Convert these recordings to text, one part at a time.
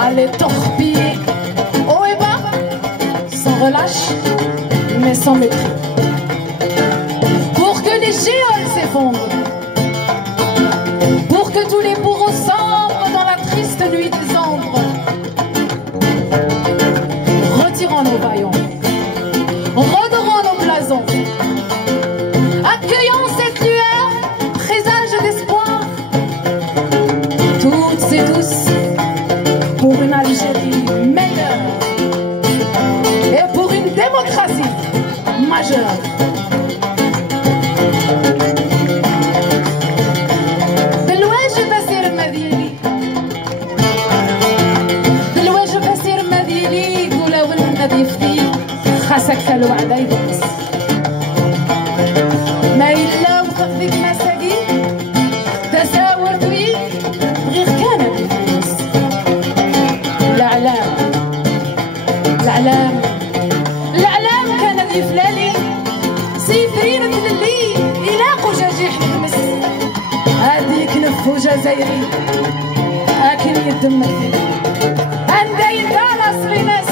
Allez torpiller haut et bas, sans relâche, mais sans mépris. Pour que les géoles s'effondrent, pour que tous les bourreaux sombrent dans la triste nuit des ombres. Retirons nos vaillants, redorons nos blasons, accueillons cette lueur, présage d'espoir. Toutes et tous, pour une Algérie meilleure et pour une démocratie majeure. دلواجه بسير مديني دلواجه بسير مديني قولا والنبي فديك خاصك الوعد يدرس ما إلا وتقضيك مساقي تساور دويك غير كانت الفلوس. الأعلام كان ذي فلالي سيفرين تللي يلاقوا جاجيح نخمس هاديك نفو جزائري أكل يدمك عندي دار أصلي ناس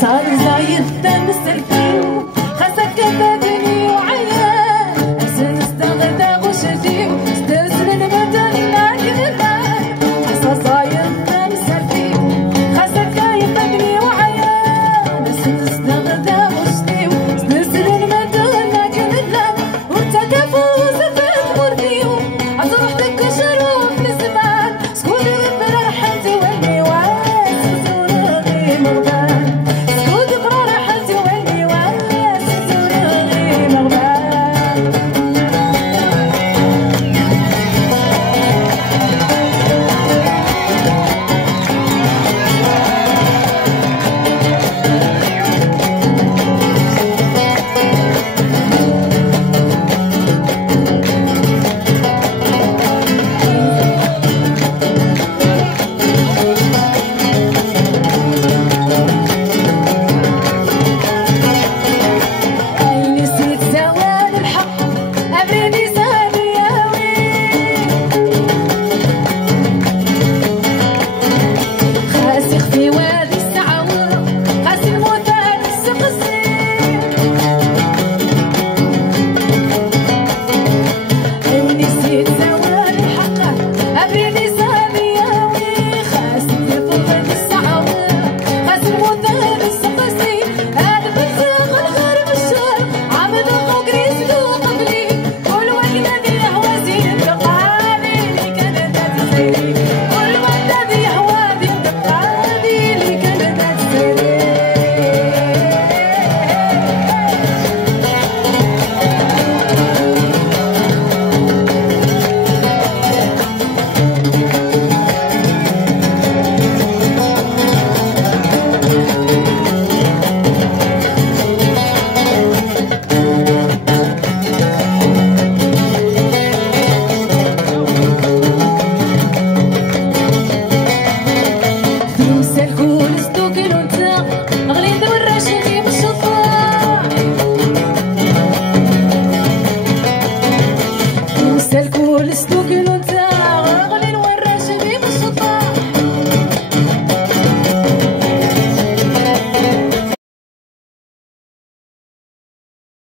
صار زايد تمثل فيه خسك بدني وعيان أحسن استغدى غشتي استسل المدن لكن الآن صار زايد تمثل فيه خسك بدني وعيان أحسن استغدى غشتي استسل المدن لكن الآن وتكفوز في المرديو عطرحتك شروف لزمان سكوني وفرحتي واللي واس زوري مغبان كل ما الذي يهوى ذي التقادي c'est le goût